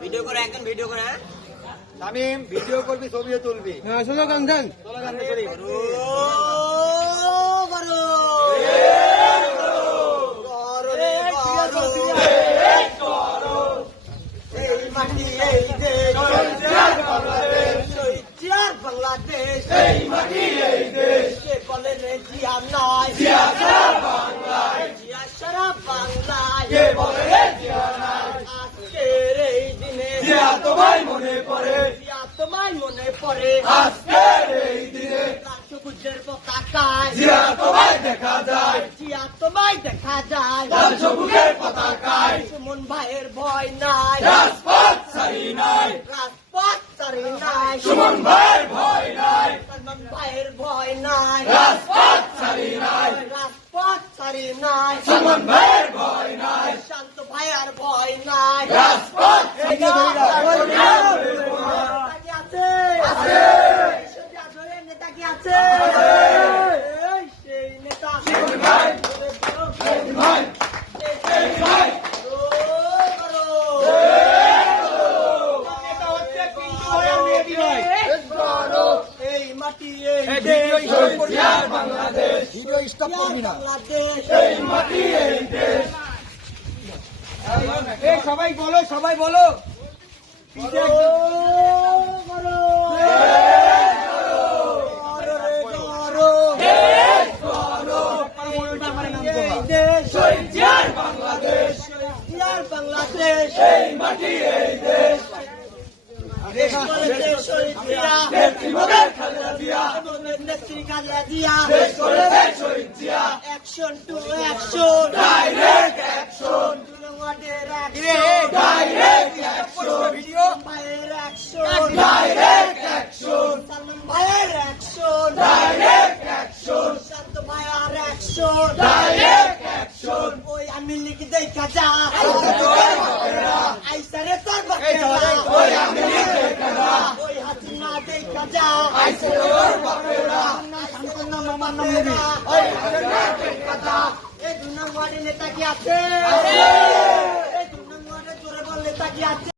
Video করে একজন video করে তামিম ভিডিও করবি ছবিও তুলবি শোনো গান গান বাংলাদেশ এই মাটি এই দেশ বলে রে জিয়া নাই জিয়া বাংলায় জিয়া সারা বাংলায় বলে রে জিয়া নাই আজকের এই দিনে জিয়া তোমায় মনে পড়ে জিয়া তোমায় মনে পড়ে আজকের এই দিনে সবুজের পতাকায় জিয়া তোমায় দেখা যায় জিয়া তোমায় দেখা যায় সবুজের পতাকায় সুমন ভাইয়ের ভয় নাই রাজপথ ছাড়ি নাই রাজপথ ছাড়ি নাই সুমন ভাইয়ের ভয় নাই সলমান ভাইয়ের ভয় নাই রাজপথ ছাড়ি নাই রাজপথ ছাড়ি নাই সলমান ভাইয়ের ভয় নাই শান্ত ভাইয়ের ভয় নাই রাজপথ নেতা কি আছে সেই নেতা ভাই ভাই ভাই এই মাটি বাংলাদেশ ভিডিও স্টপ করবি না এই মাটি এই দেশ সবাই বলো সবাই বলো বাংলাদেশ এই মাটি এই দেশ Action to action, direct action. Direct action. Fire action. Direct action. Salman fire action. Direct action. Shanto fire action. Direct action. Oi ami liki dekha ja. Aisa re tor bakera. Oi ami liki dekha ja. Oi hasina dekha ja. Aisa tor bakera. Santana mama namuri. Oi hasina dekha ja. এই ২ নম্বরে নেতা কি আছে? এই ২ নম্বরে জোরে বল নেতা কি আছে?